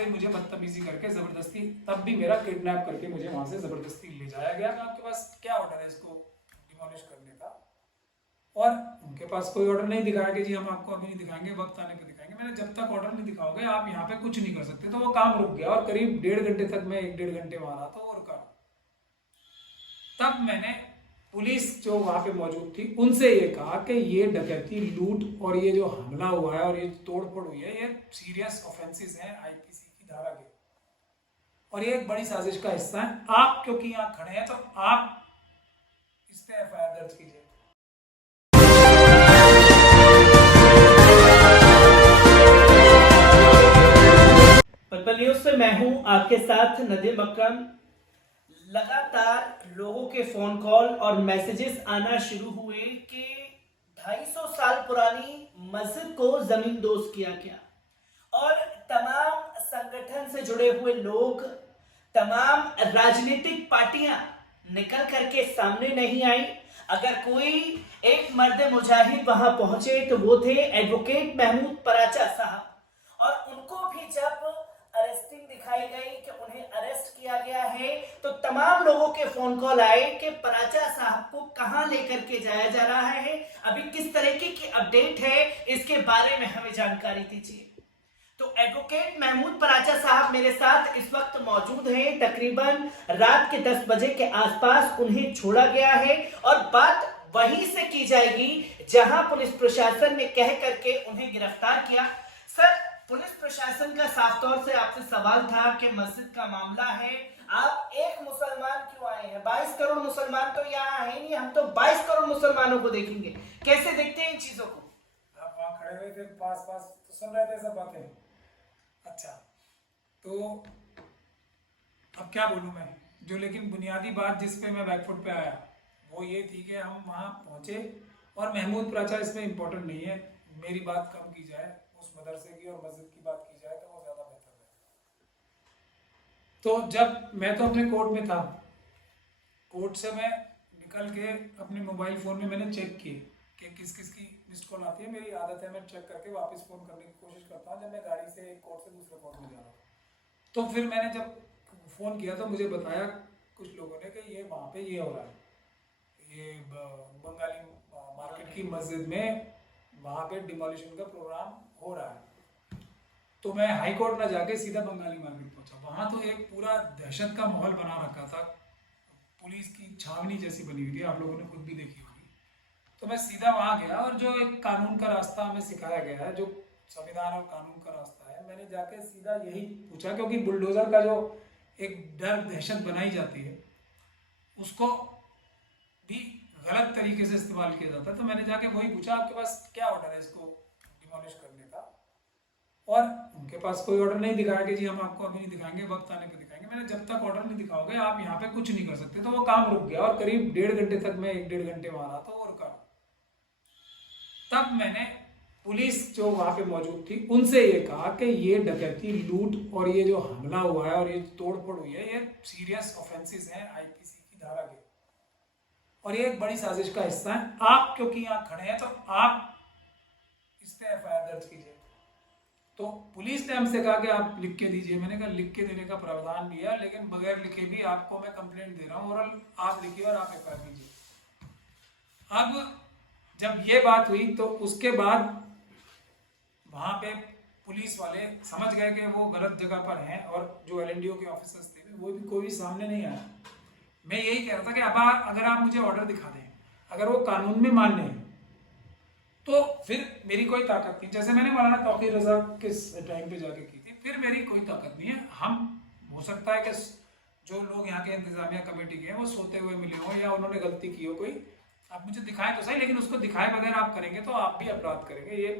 फिर मुझे बदतमीजी करके जबरदस्ती, तब भी मेरा किडनैप करके मुझे वहां से जबरदस्ती ले जाया गया। आपके पास क्या ऑर्डर है इसको डिमोलिश करने का? और उनके पास कोई ऑर्डर नहीं दिखाया कि जी हम आपको अभी नहीं दिखाएंगे, वक्त आने पर दिखाएंगे। मैंने जब तक ऑर्डर नहीं दिखाओगे आप यहाँ पे कुछ नहीं कर सकते। तो वो काम रुक गया और करीब 1.5 घंटे तक मैं 1-1.5 घंटे वहां रहा था वो रुका। तब मैंने पुलिस जो वहां पे मौजूद थी उनसे ये कहा कि ये डकैती, लूट और ये जो हमला हुआ है और ये तोड़फोड़ हुई है, ये सीरियस ऑफेंसेस हैं आईपीसी की धारा के, और ये एक बड़ी साजिश का हिस्सा है। आप क्योंकि यहाँ खड़े हैं तो आप इस पे एफआईआर दर्ज कीजिए। पलपल न्यूज से मैं हूं आपके साथ नदीम अकरम। लगातार लोगों के फोन कॉल और मैसेजेस आना शुरू हुए कि 250 साल पुरानी मस्जिद को जमींदोज किया गया और तमाम संगठन से जुड़े हुए लोग, तमाम राजनीतिक पार्टियां निकल करके सामने नहीं आई। अगर कोई एक मर्द मुजाहिद वहां पहुंचे तो वो थे एडवोकेट महमूद पराचा साहब, और उनको भी जब अरेस्टिंग दिखाई गई कि उन्हें अरेस्ट किया गया है तो तमाम लोगों के फोन कॉल आए कि पराचा साहब को कहां लेकर के जाया जा रहा है, अभी किस तरीके की अपडेट है, इसके बारे में हमें जानकारी दीजिए। तो एडवोकेट महमूद पराचा साहब मेरे साथ इस वक्त मौजूद हैं। तकरीबन रात के 10 बजे के आसपास उन्हें छोड़ा गया है और बात वहीं से की जाएगी जहां पुलिस प्रशासन ने कह करके उन्हें गिरफ्तार किया। सर, पुलिस प्रशासन का साफ तौर से आपसे सवाल था कि मस्जिद का मामला है, आप एक मुसलमान क्यों आए हैं? 22 करोड़ मुसलमान तो यहाँ है नहीं, हम तो 22 करोड़ मुसलमानों को देखेंगे। कैसे देखते हैं इन चीजों को? आप वहाँ खड़े हुए थे पास तो सुन रहे थे सब बातें। अच्छा, तो अब क्या बोलूँ मैं, जो लेकिन बुनियादी बात जिस पे मैं बैकफुट पे आया वो ये थी कि हम वहाँ पहुँचे और महमूद पराचा इसमें इम्पोर्टेंट नहीं है, मेरी बात कम की जाए, उस मदरसे की और मस्जिद की बात की जाए तो वो ज़्यादा बेहतर है। तो जब मैं तो अपने कोर्ट में था, कोर्ट से मैं निकल के अपने मोबाइल फ़ोन में मैंने चेक किए कि किस किस की मिस्ड कॉल आती है। मेरी आदत है, मैं चेक करके वापस फ़ोन करने की कोशिश करता हूँ जब मैं गाड़ी से एक कोर्ट से दूसरे कोर्ट में जा रहा हूँ। तो फिर मैंने जब फ़ोन किया तो मुझे बताया कुछ लोगों ने कि ये वहाँ पे ये हो रहा है, ये बंगाली मार्केट की मस्जिद में वहाँ पे डिमोलिशन का प्रोग्राम हो रहा है। तो मैं हाई कोर्ट ना जाके सीधा बंगाली मार्केट पहुँचा। वहाँ तो एक पूरा दहशत का माहौल बना रखा था, पुलिस की छावनी जैसी बनी हुई थी, आप लोगों ने खुद भी देखी होगी। तो मैं सीधा वहाँ गया और जो एक कानून का रास्ता हमें सिखाया गया है, जो संविधान और कानून का रास्ता है, मैंने जाके सीधा यही पूछा, क्योंकि बुलडोजर का जो एक डर दहशत बनाई जाती है उसको भी गलत तरीके से इस्तेमाल किया जाता है। तो मैंने जाके वही पूछा, आपके पास क्या ऑर्डर है इसको डिमोलिश करने का? और उनके पास कोई ऑर्डर नहीं दिखाया कि जी हम आपको अभी नहीं दिखाएंगे, वक्त आने पर दिखाएंगे। मैंने जब तक ऑर्डर नहीं दिखाओगे आप यहाँ पे कुछ नहीं कर सकते। तो वो काम रुक गया और करीब 1.5 घंटे तक मैं 1-1.5 घंटे वहां रहा था वो रुका। तब मैंने पुलिस जो वहां पे मौजूद थी उनसे ये कहा कि ये डकैती, लूट और ये जो हमला हुआ है और ये तोड़फोड़ हुई है, ये सीरियस ऑफेंसेस हैं आईपीसी की धारा के, और ये एक बड़ी साजिश का हिस्सा है। आप क्योंकि यहाँ खड़े हैं तो आप इस पे एफआईआर दर्ज कीजिए। तो पुलिस ने हमसे कहा कि आप लिख के दीजिए। मैंने कहा लिख के देने का प्रावधान भी है, लेकिन बगैर लिखे भी आपको मैं कंप्लेंट दे रहा हूँ और आप लिखिए और आप एफआईआर कीजिए। अब जब ये बात हुई तो उसके बाद वहाँ पे पुलिस वाले समझ गए कि वो गलत जगह पर हैं और जो एलएनडीओ के ऑफिसर्स थे वो भी कोई भी सामने नहीं आया। मैं यही कह रहा था कि अब अगर आप मुझे ऑर्डर दिखा दें, अगर वो कानून में मान्य है तो फिर मेरी कोई ताकत नहीं। जैसे मैंने मौलाना तौकीर रजा के टाइम पे जाके की थी, फिर मेरी कोई ताकत नहीं है। हम हो सकता है कि जो लोग यहाँ के इंतजामिया कमेटी के हैं वो सोते हुए मिले हों या उन्होंने गलती की हो कोई, आप मुझे दिखाएं तो सही, लेकिन उसको दिखाए बगैर आप करेंगे तो आप भी अपराध करेंगे। ये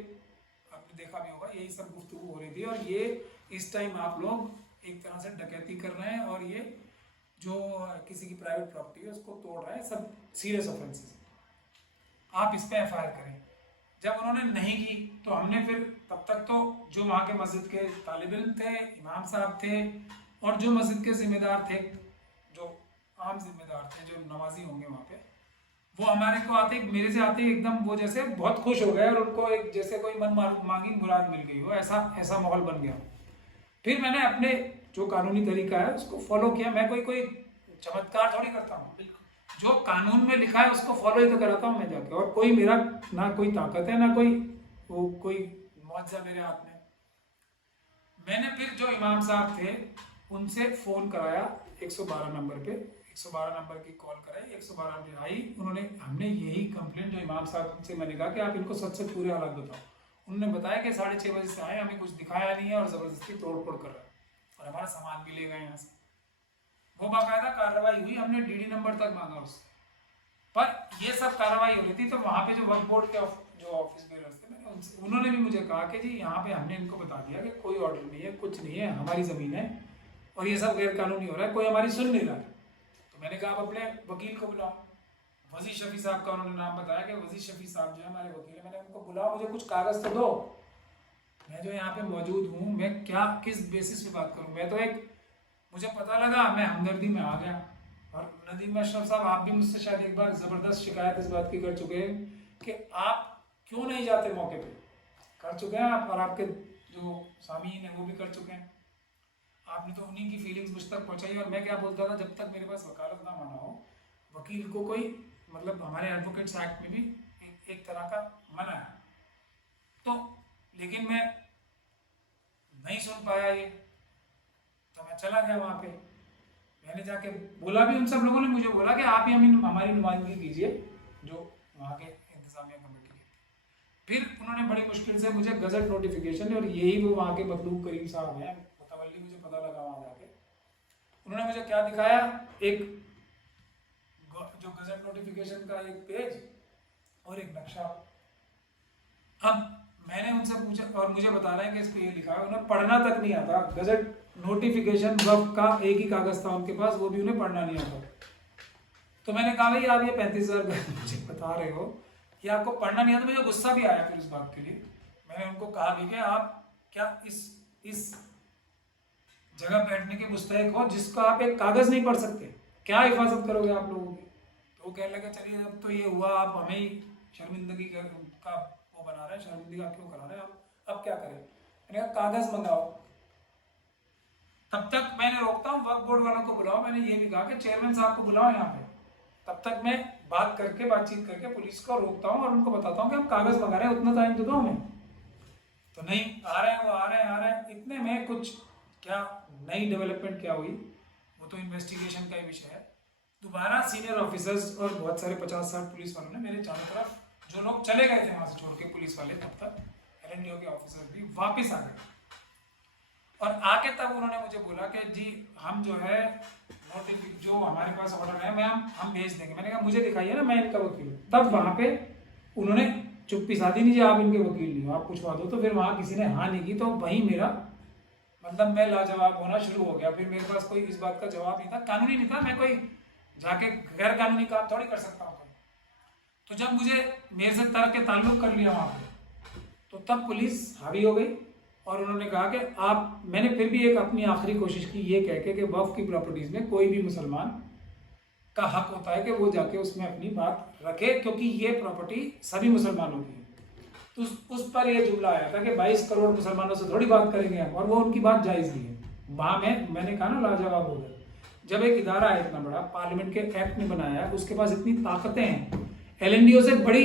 आपने देखा भी होगा, यही सब गुफ्तगू हो रही थी। और ये इस टाइम आप लोग एक तरह से डकैती कर रहे हैं और ये जो किसी की प्राइवेट प्रॉपर्टी है उसको तोड़ रहे हैं, सब सीरियस ऑफेंसेस। आप इस पर एफआईआर करें। जब उन्होंने नहीं की तो हमने फिर तब तक तो जो वहाँ के मस्जिद के तालिब इल्म थे, इमाम साहब थे और जो मस्जिद के जिम्मेदार थे, जो आम जिम्मेदार थे, जो नमाजी होंगे वहाँ पे, वो हमारे को आते, मेरे से आते एकदम वो जैसे बहुत खुश हो गए और उनको एक जैसे कोई मन मांगी मुराद मिल गई हो, ऐसा माहौल बन गया। फिर मैंने अपने जो कानूनी तरीका है उसको फॉलो किया। मैं कोई चमत्कार थोड़ी करता हूँ, जो कानून में लिखा है उसको फॉलो ही तो कराता हूँ मैं जाके। और कोई मेरा ना कोई ताकत है ना कोई मुआवजा मेरे हाथ में। मैंने फिर जो इमाम साहब थे उनसे फ़ोन कराया 112 नंबर पे, 112 नंबर की कॉल कराई, 112 पे आई। हमने यही कंप्लेंट जो इमाम साहब से मैंने कहा कि आप इनको सच से पूरे हालात बताओ। उन्होंने बताया कि 6:30 बजे से आए, हमें कुछ दिखाया नहीं है और ज़बरदस्ती तोड़ फोड़ कर रहा है और हमारा सामान भी ले गए यहाँ से। वो बाकायदा कार्रवाई हुई, हमने डीडी नंबर तक मांगा उससे। पर ये सब कार्रवाई हो रही थी तो वहाँ पे जो वक्फ बोर्ड के जो ऑफिस बेरर्स थे, मैंने उन्होंने भी मुझे कहा कि जी यहाँ पे हमने इनको बता दिया कि कोई ऑर्डर नहीं है, कुछ नहीं है, हमारी ज़मीन है और ये सब गैर कानूनी हो रहा है, कोई हमारी सुन नहीं रहा है। तो मैंने कहा आप अपने वकील को बुलाओ। वजी शफी साहब का उन्होंने नाम बताया कि वजी शफी साहब जो है हमारे वकील है। मैंने उनको बुलाओ, मुझे कुछ कागज़ तो दो, मैं जो यहाँ पे मौजूद हूँ मैं क्या किस बेसिस पे बात करूँ। मैं तो मुझे पता लगा, मैं हमदर्दी में आ गया। और नदीम अशरफ साहब, आप भी मुझसे शायद एक बार ज़बरदस्त शिकायत इस बात की कर चुके हैं कि आप क्यों नहीं जाते मौके पे, कर चुके हैं आप, और आपके जो सामीन हैं वो भी कर चुके हैं। आपने तो उन्हीं की फीलिंग्स मुझ तक पहुँचाई। और मैं क्या बोलता था, जब तक मेरे पास वकालतनामा ना हो, वकील को कोई मतलब हमारे एडवोकेट्स एक्ट में भी एक तरह का मना है। तो लेकिन मैं नहीं सुन पाया ये, तो मैं चला गया वहाँ पे। मैंने जाके बोला भी, उन सब लोगों ने मुझे बोला कि आप ही हमारी नुमाइंदगी कीजिए जो वहाँ के इंतजामिया कमेटी के। फिर उन्होंने बड़ी मुश्किल से मुझे गजट नोटिफिकेशन, और यही वो वहाँ के मतलूब करीम साहब हैं, मुतवल्ली, मुझे पता लगा वहाँ जाके। उन्होंने मुझे क्या दिखाया, एक जो गजट नोटिफिकेशन का एक पेज और एक नक्शा। अब मैंने उनसे पूछा और मुझे बता रहे हैं कि इस पे ये लिखा है, उन्हें पढ़ना तक नहीं आता। गजट नोटिफिकेशन वक्त का एक ही कागज था उनके पास, वो भी उन्हें पढ़ना नहीं आता। तो मैंने कहा भाई आप ये 35,000 मुझे बता रहे हो, ये आपको पढ़ना नहीं आता। मुझे गुस्सा भी आया फिर इस बात के लिए। मैंने उनको कहा भी कि आप क्या इस जगह बैठने के मुस्तहिक हो जिसको आप एक कागज नहीं पढ़ सकते, क्या हिफाजत करोगे आप लोगों की। तो वो कहने लगे चलिए अब तो ये हुआ, आप हमें ही शर्मिंदगी का वो बना रहे हैं, शर्मिंदगी क्यों करा रहे हैं आप, अब क्या करें। मैंने कहा कागज मंगाओ। तब तक मैंने रोकता हूँ, वक्फ बोर्ड वालों को बुलाओ। मैंने ये भी कहा कि चेयरमैन साहब को बुलाओ यहाँ पे। तब तक मैं बातचीत करके पुलिस को रोकता हूँ और उनको बताता हूँ कि हम कागज मंगा रहे हैं, उतना टाइम तो दो हमें। तो नहीं आ रहे हैं, वो आ रहे हैं। इतने में कुछ क्या नई डेवलपमेंट क्या हुई, वो तो इन्वेस्टिगेशन का ही विषय है। दोबारा सीनियर ऑफिसर्स और बहुत सारे 50-60 पुलिस वालों ने मेरे चारों तरफ, जो लोग चले गए थे वहां से छोड़ के पुलिस वाले, तब तक LNDO के ऑफिसर भी वापस आ गए। और आके तब उन्होंने मुझे बोला कि जी हम जो है जो हमारे पास ऑर्डर है, मैम हम भेज देंगे। मैंने कहा मुझे दिखाइए ना, मैं इनका वकील हूँ। तब वहाँ पे उन्होंने चुप्पी साधी, नहीं जी आप इनके वकील नहीं हो, आप पूछवा दो। तो फिर वहाँ किसी ने हाँ नहीं की, तो वहीं मेरा मतलब मैं लाजवाब होना शुरू हो गया। फिर मेरे पास कोई इस बात का जवाब नहीं था, कानूनी नहीं था, मैं कोई जाके गैर कानूनी काम थोड़ी कर सकता हूँ। तो जब मुझे मेरे से तर्क के ताल्लुक कर लिया वहाँ पे, तो तब पुलिस हावी हो गई और उन्होंने कहा कि आप, मैंने फिर भी एक अपनी आखिरी कोशिश की ये कह के कि वक्फ की प्रॉपर्टीज़ में कोई भी मुसलमान का हक होता है कि वो जाके उसमें अपनी बात रखे, क्योंकि ये प्रॉपर्टी सभी मुसलमानों की है। तो उस पर यह जुमला आया था कि 22 करोड़ मुसलमानों से थोड़ी बात करेंगे हम, और वो उनकी बात जायज़ नहीं है। वहाँ मैंने कहा ना लाजवाब हो गया। जब एक इदारा है इतना बड़ा, पार्लियामेंट के एक्ट में बनाया है, उसके पास इतनी ताकतें हैं, LNDO से बड़ी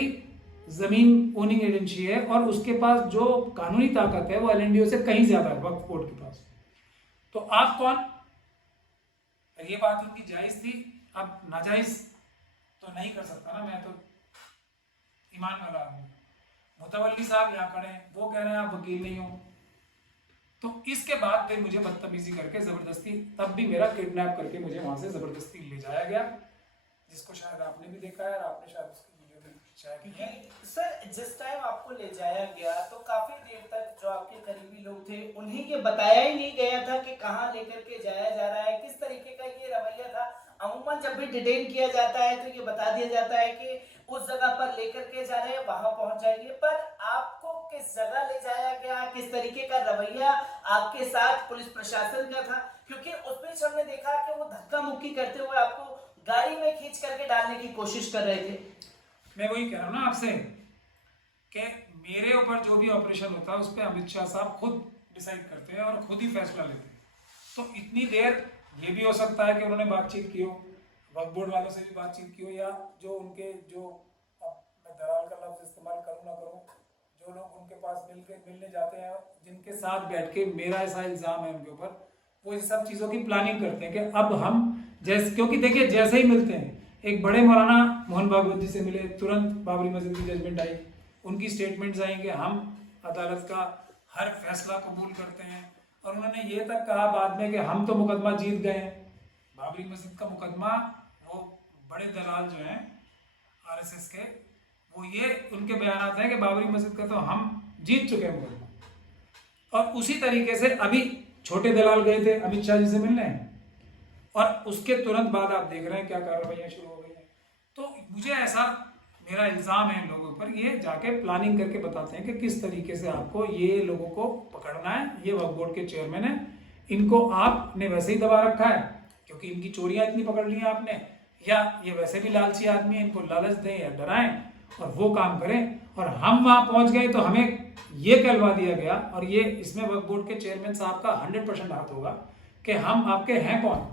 जमीन ओनिंग एजेंसी है, और उसके पास जो कानूनी ताकत है वो LNDO से कहीं ज्यादा है वक्फ बोर्ड के पास। तो आप कौन, ये बात उनकी जायज थी, अब नाजायज तो नहीं कर सकता ना, मैं तो ईमान वाला आदमी। मुतवल्ली साहब यहाँ खड़े हैं, वो कह रहे हैं आप वकील नहीं हो। तो इसके बाद फिर मुझे बदतमीजी करके जबरदस्ती, तब भी मेरा किडनैप करके मुझे वहां से जबरदस्ती ले जाया गया, जिसको शायद आपने भी देखा है और आपने शायद उसकी वीडियो भी शेयर की है। सर जिस टाइम आपको ले जाया गया तो काफी देर तक जो आपके करीबी लोग थे उन्हें ये बताया ही नहीं गया था कि कहाँ लेकर के जाया जा रहा है, किस तरीके का ये रवैया था। अमूमन जब भी डिटेन किया जाता है तो ये बता दिया जाता है कि उस जगह पर लेकर के जा रहे हैं, वहां पहुंच जाएंगे। पर आपको किस जगह ले जाया गया, किस तरीके का रवैया आपके साथ पुलिस प्रशासन का था, क्योंकि उस बीच हमने देखा कि वो धक्का मुक्की करते हुए आपको गाड़ी में खींच करके डालने की कोशिश कर रहे थे। मैं वही कह रहा हूँ ना आपसे कि मेरे ऊपर जो भी ऑपरेशन होता है उस पर अमित शाह साहब खुद डिसाइड करते हैं और खुद ही फैसला लेते हैं। तो इतनी देर ये भी हो सकता है कि उन्होंने बातचीत की हो, वक्फ बोर्ड वालों से भी बातचीत की हो, या जो उनके जो, अब मैं दलाल का लफ्ज इस्तेमाल करूँ ना करूँ, जो लोग उनके पास मिलने जाते हैं, जिनके साथ बैठ के, मेरा ऐसा इल्ज़ाम है उनके ऊपर, वो इन सब चीज़ों की प्लानिंग करते हैं कि अब हम जैसे, क्योंकि देखिए जैसे ही मिलते हैं, एक बड़े मौलाना मोहन भागवत जी से मिले, तुरंत बाबरी मस्जिद की जजमेंट आई, उनकी स्टेटमेंट्स आई कि हम अदालत का हर फैसला कबूल करते हैं, और उन्होंने ये तक कहा बाद में कि हम तो मुकदमा जीत गए हैं। बाबरी मस्जिद का मुकदमा, वो बड़े दलाल जो हैं आरएसएस के, वो ये उनके बयान हैं कि बाबरी मस्जिद का तो हम जीत चुके हैं मुकदमा। और उसी तरीके से अभी छोटे दलाल गए थे अमित शाह जी से मिलने, और उसके तुरंत बाद आप देख रहे हैं क्या कार्रवाइयाँ शुरू हो गई हैं। तो मुझे ऐसा, मेरा इल्ज़ाम है इन लोगों पर, ये जाके प्लानिंग करके बताते हैं कि किस तरीके से आपको ये लोगों को पकड़ना है। ये वक्फ बोर्ड के चेयरमैन है, इनको आपने वैसे ही दबा रखा है क्योंकि इनकी चोरियां इतनी पकड़ ली हैं आपने, या ये वैसे भी लालची आदमी है, इनको लालच दें या डराएं और वो काम करें। और हम वहां पहुंच गए तो हमें ये कहलवा दिया गया, और ये इसमें वक्फ बोर्ड के चेयरमैन साहब का 100% हाथ होगा कि हम आपके हैं कौन।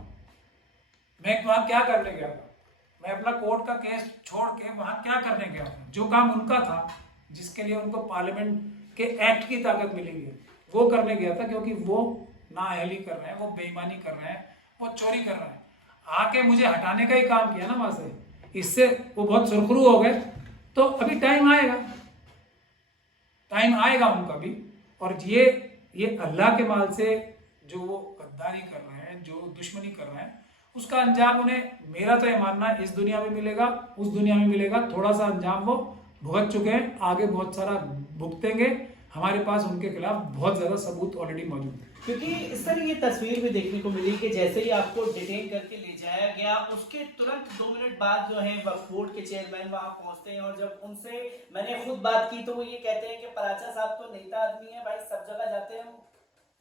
मैं वहां क्या करने गया था? मैं अपना कोर्ट का केस छोड़ के वहां क्या करने गया था? जो काम उनका था, जिसके लिए उनको पार्लियामेंट के एक्ट की ताकत मिली है, वो करने गया था, क्योंकि वो नाअहली कर रहे हैं, वो बेईमानी कर रहे हैं, वो चोरी कर रहे हैं। आके मुझे हटाने का ही काम किया ना वहां से, इससे वो बहुत सुरखरू हो गए। तो अभी टाइम आएगा उनका भी। और ये अल्लाह के माल से जो वो गद्दारी कर रहे हैं, जो दुश्मनी कर रहे हैं, उसका अंजाम उन्हें, मेरा तो ये मानना है, इस दुनिया में मिलेगा, उस दुनिया में मिलेगा। थोड़ा सा अंजाम वो भुगत चुके हैं, आगे बहुत सारा भुगतेंगे। हमारे पास उनके खिलाफ बहुत ज्यादा सबूत ऑलरेडी मौजूद है। क्योंकि इस तरह ये तस्वीर भी देखने को मिली कि जैसे ही आपको डिटेन करके ले जाया गया, उसके तुरंत 2 मिनट बाद जो है वक्फ बोर्ड के चेयरमैन वहां पहुंचते हैं, और जब उनसे मैंने खुद बात की तो वो ये कहते हैं कि पराचा साहब तो नेता आदमी है भाई, सब जगह जाते हैं।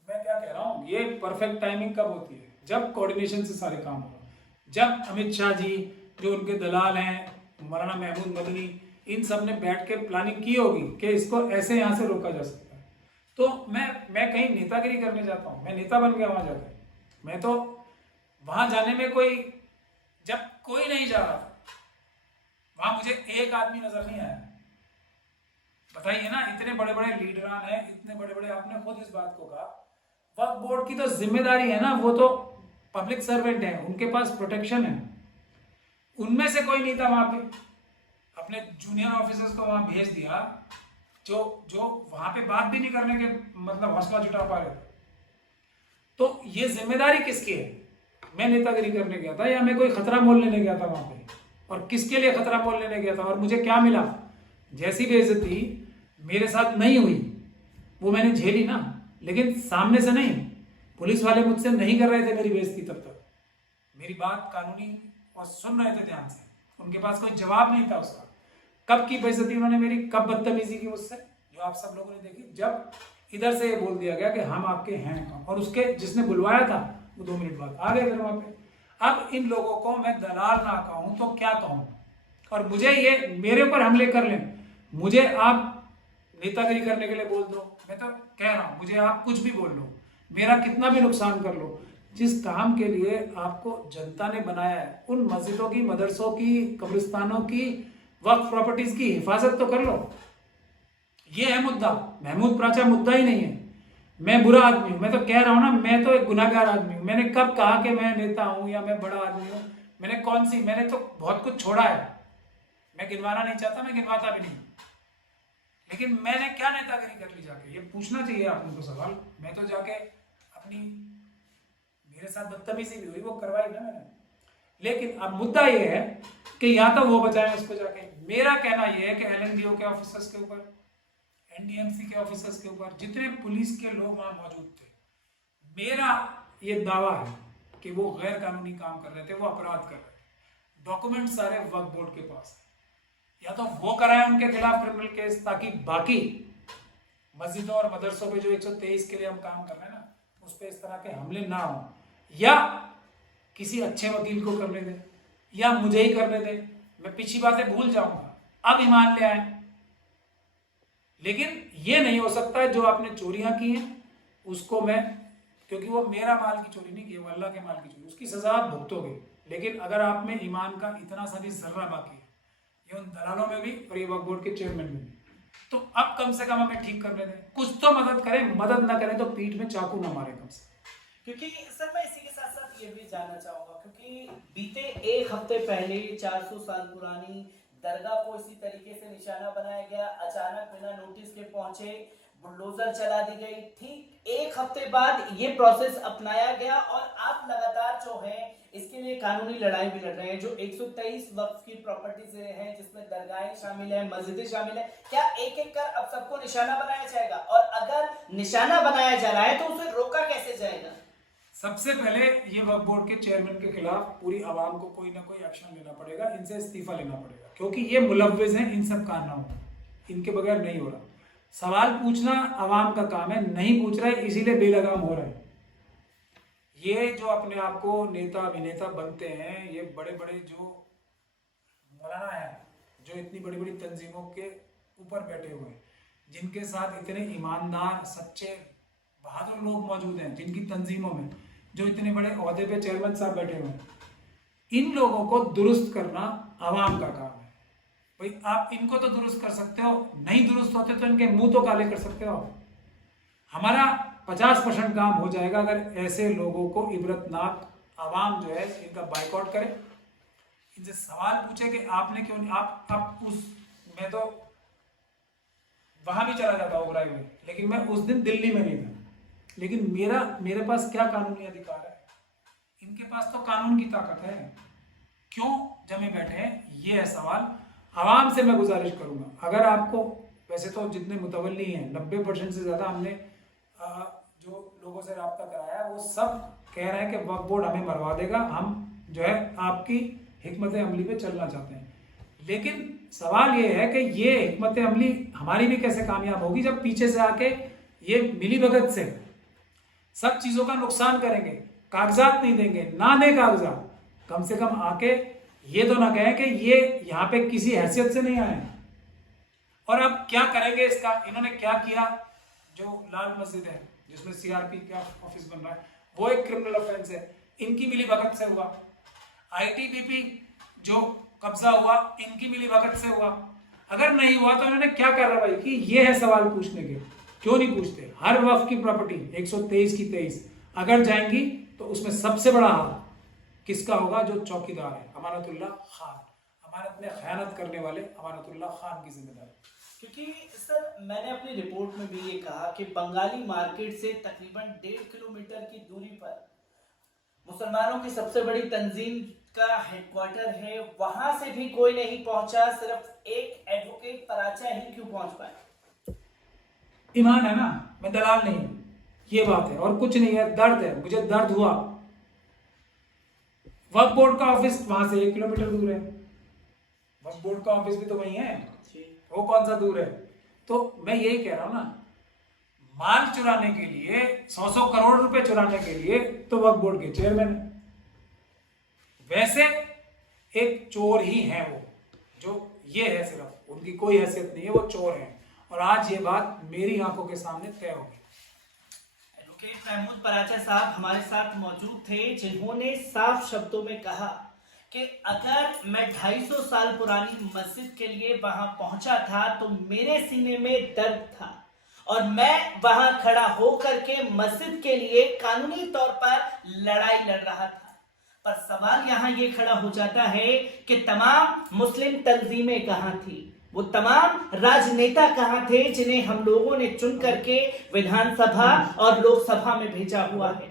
मैं क्या कह रहा हूँ, ये परफेक्ट टाइमिंग कब होती है? जब कोऑर्डिनेशन से सारे काम हो, जब अमित शाह जी, जो उनके दलाल हैं, मौलाना महमूद मदनी, इन सब ने बैठ के प्लानिंग की होगी कि इसको ऐसे यहाँ से रोका जा सकता है। तो मैं कहीं नेतागिरी करने जाता हूँ, मैं नेता बन गया वहां जाकर। मैं तो वहां जाने में जब कोई नहीं जा रहा था, वहां मुझे एक आदमी नजर नहीं आया। बताइए ना, इतने बड़े बड़े लीडरान हैं, इतने बड़े बड़े, आपने खुद इस बात को कहा, वक्फ बोर्ड की तो जिम्मेदारी है ना, वो तो पब्लिक सर्वेंट है, उनके पास प्रोटेक्शन है। उनमें से कोई नहीं था वहां पे। अपने जूनियर ऑफिसर्स को वहां भेज दिया, जो वहां पे बात भी नहीं करने के मतलब हौसला जुटा पा रहे थे। तो ये जिम्मेदारी किसकी है? मैं नेतागिरी करने गया था, या मैं कोई खतरा मोल लेने गया था वहां पे? और किसके लिए खतरा मोल लेने गया था, और मुझे क्या मिला? जैसी बेइज्जती मेरे साथ नहीं हुई वो मैंने झेली ना, लेकिन सामने से नहीं। पुलिस वाले मुझसे नहीं कर रहे थे मेरी बेइज्जती, तब तक मेरी बात कानूनी और सुन रहे थे ध्यान से, उनके पास कोई जवाब नहीं था उसका। कब की बेइज्जती उन्होंने मेरी, कब बदतमीजी की मुझसे, जो आप सब लोगों ने देखी, जब इधर से ये बोल दिया गया कि हम आपके हैं, और उसके जिसने बुलवाया था वो 2 मिनट बाद आ गए फिर वहां पे। अब इन लोगों को मैं दलाल ना कहूं तो क्या कहूं? और मुझे ये मेरे ऊपर हमले कर लें, मुझे आप नेतागिरी करने के लिए बोल दो, मैं तो कह रहा हूं, मुझे आप कुछ भी बोल लो, मेरा कितना भी नुकसान कर लो, जिस काम के लिए आपको जनता ने बनाया है, उन मस्जिदों की, मदरसों की, कब्रिस्तानों की, वक्फ प्रॉपर्टीज की हिफाजत तो कर लो। ये है मुद्दा। महमूद प्राचा मुद्दा ही नहीं है। मैं बुरा आदमी हूं, मैं तो कह रहा हूं ना, मैं तो एक गुनाहगार आदमी हूं। मैंने कब कहा कि मैं नेता हूं या मैं बड़ा आदमी हूं? मैंने तो बहुत कुछ छोड़ा है। मैं गिनवाना नहीं चाहता, मैं गिनवाता भी नहीं, लेकिन मैंने क्या नेतागिरी कर ली जाके? ये पूछना चाहिए आप उनको सवाल। मैं तो जाके अपनी, मेरे साथ बदतमीजी भी हुई, वो करवाई ना मैंने। लेकिन अब मुद्दा ये है कि या तो वो बचाएं उसको जाके। मेरा कहना ये है कि LNDO के ऑफिसर्स के ऊपर, NDMC के ऑफिसर्स के ऊपर, जितने पुलिस के लोग वहां मौजूद थे, मेरा ये दावा है कि वो गैर कानूनी काम कर रहे थे, वो अपराध कर रहे थे। डॉक्यूमेंट सारे वक्फ बोर्ड के पास है, या तो वो कराएं उनके खिलाफ क्रिमिनल केस, ताकि बाकी मस्जिदों और मदरसों पे जो 123 के लिए हम काम कर रहे हैं ना, उस पर इस तरह के हमले ना हो, या किसी अच्छे वकील को करने दे, या मुझे ही करने दे। मैं पिछली बातें भूल जाऊंगा, अब ईमान ले आए। लेकिन ये नहीं हो सकता जो आपने चोरियां की हैं, उसको मैं, क्योंकि वो मेरा माल की चोरी नहीं की, वो अल्लाह के माल की चोरी, उसकी सजा आप भुगतोगे। लेकिन अगर आप में ईमान का इतना सा भी जर्रा बाकी है, ये उन दलालों में भी और ये वक्फ बोर्ड के चेयरमैन में भी, तो अब कम से कम हमें ठीक करने दें, कुछ तो मदद करें, मदद ना करें तो पीठ में चाकू ना मारे कम से। क्योंकि सर मैं इसी के साथ साथ ये भी जानना चाहूंगा, क्योंकि बीते एक हफ्ते पहले 400 साल पुरानी दरगाह को इसी तरीके से निशाना बनाया गया, अचानक बिना नोटिस के पहुंचे, बुलडोजर चला दी गई। ठीक एक हफ्ते बाद ये प्रोसेस अपनाया गया और आप लगातार जो है इसके लिए कानूनी लड़ाई भी लड़ रहे हैं। जो 123 वक्फ की प्रॉपर्टीज हैं जिसमें दरगाहें शामिल है, मस्जिदें शामिल है, क्या एक एक कर अब सबको निशाना बनाया जाएगा? और अगर निशाना बनाया जा रहा है तो उसे रोका कैसे जाएगा? सबसे पहले ये वक्फ बोर्ड के चेयरमैन के खिलाफ पूरी आवाम को कोई ना कोई एक्शन लेना पड़ेगा, इनसे इस्तीफा लेना पड़ेगा, क्योंकि ये मुलव्विज़ हैं इन सब कारनामों में, इनके बगैर नहीं हो रहा। सवाल पूछना आवाम का काम है, नहीं पूछ रहे इसीलिए बेलगाम हो रहे हैं। ये जो अपने आप को नेता अभिनेता बनते हैं, ये बड़े बड़े जो मौलाना हैं, जो इतनी बड़ी बड़ी तंजीमों के ऊपर बैठे हुए हैं, जिनके साथ इतने ईमानदार सच्चे बहादुर लोग मौजूद हैं, जिनकी तंजीमों में जो इतने बड़े ओहदे पे चेयरमैन साहब बैठे हुए हैं, इन लोगों को दुरुस्त करना आवाम का काम है। भाई आप इनको तो दुरुस्त कर सकते हो, नहीं दुरुस्त होते तो इनके मुंह तो काले कर सकते हो। हमारा 50% काम हो जाएगा अगर ऐसे लोगों को इबरतनाक आवाम जो है इनका बाइकआउट करे, इनसे सवाल पूछे कि आपने क्यों नहीं, आप उस, मैं तो वहां भी चला जाता उगराई में, लेकिन मैं उस दिन दिल्ली में नहीं था। लेकिन मेरे पास क्या कानूनी अधिकार है? इनके पास तो कानून की ताकत है, क्यों जमे बैठे हैं? ये है सवाल। आवाम से मैं गुजारिश करूंगा, अगर आपको, वैसे तो जितने मुतवल्ली हैं 90% से ज़्यादा हमने जो लोगों से रब्ता कराया वो सब कह रहे हैं कि वक्फ बोर्ड हमें मरवा देगा, हम जो है आपकी हिकमत अमली पे चलना चाहते हैं। लेकिन सवाल ये है कि ये हिकमत अमली हमारी भी कैसे कामयाब होगी जब पीछे से आके ये मिली भगत से सब चीज़ों का नुकसान करेंगे, कागजात नहीं देंगे, ना दे कागजात, कम से कम आके ये तो ना कहें कि ये यहाँ पे किसी हैसियत से नहीं आए। और अब क्या करेंगे इसका? इन्होंने क्या किया? जो लाल मस्जिद है जिसमें सीआरपी का ऑफिस बन रहा है, वो एक क्रिमिनल ऑफेंस है, इनकी मिली भगत से हुआ। आईटीबीपी जो कब्जा हुआ, इनकी मिली भगत से हुआ। अगर नहीं हुआ तो इन्होंने क्या कार्रवाई की? ये है सवाल पूछने के। क्यों नहीं पूछते? हर वक्फ की प्रॉपर्टी 123 की 23 अगर जाएंगी तो उसमें सबसे बड़ा हाथ किसका होगा? जो चौकीदार है, अमानतुल्लाह खान, अमानत में खयानत करने वाले अमानतुल्लाह खान की जिम्मेदारी। क्योंकि सर मैंने अपनी रिपोर्ट में भी ये कहा कि बंगाली मार्केट से तकरीबन 1.5 किलोमीटर की दूरी पर मुसलमानों की सबसे बड़ी तंजीम का हेडक्वार्टर है, वहां से भी कोई नहीं पहुंचा, सिर्फ एक एडवोकेट पराचा ही क्यों पहुंच पाए? ईमान है ना, मैं दलाल नहीं हूं, ये बात है और कुछ नहीं है। दर्द है, मुझे दर्द हुआ। वक्फ बोर्ड का ऑफिस वहां से 1 किलोमीटर दूर है, वक्फ बोर्ड का ऑफिस भी तो वही है, वो कौन सा दूर है? तो मैं यही कह रहा हूं ना, माल चुराने के लिए 100 करोड़ रुपए चुराने के लिए तो वक्फ बोर्ड के चेयरमैन है। वैसे एक चोर ही है वो, जो ये है, सिर्फ उनकी कोई हैसियत नहीं है, वो चोर है। और आज ये बात मेरी आंखों के सामने तय होगी। एडवोकेट महमूद पराचा साहब हमारे साथ मौजूद थे, जिन्होंने साफ शब्दों में कहा कि अगर मैं 250 साल पुरानी मस्जिद के लिए वहां पहुंचा था तो मेरे सीने में दर्द था और मैं वहां खड़ा होकर के मस्जिद के लिए कानूनी तौर पर लड़ाई लड़ रहा था। पर सवाल यहाँ ये खड़ा हो जाता है कि तमाम मुस्लिम तंजीमें कहाँ थी? वो तमाम राजनेता कहाँ थे जिन्हें हम लोगों ने चुन करके विधानसभा और लोकसभा में भेजा हुआ है?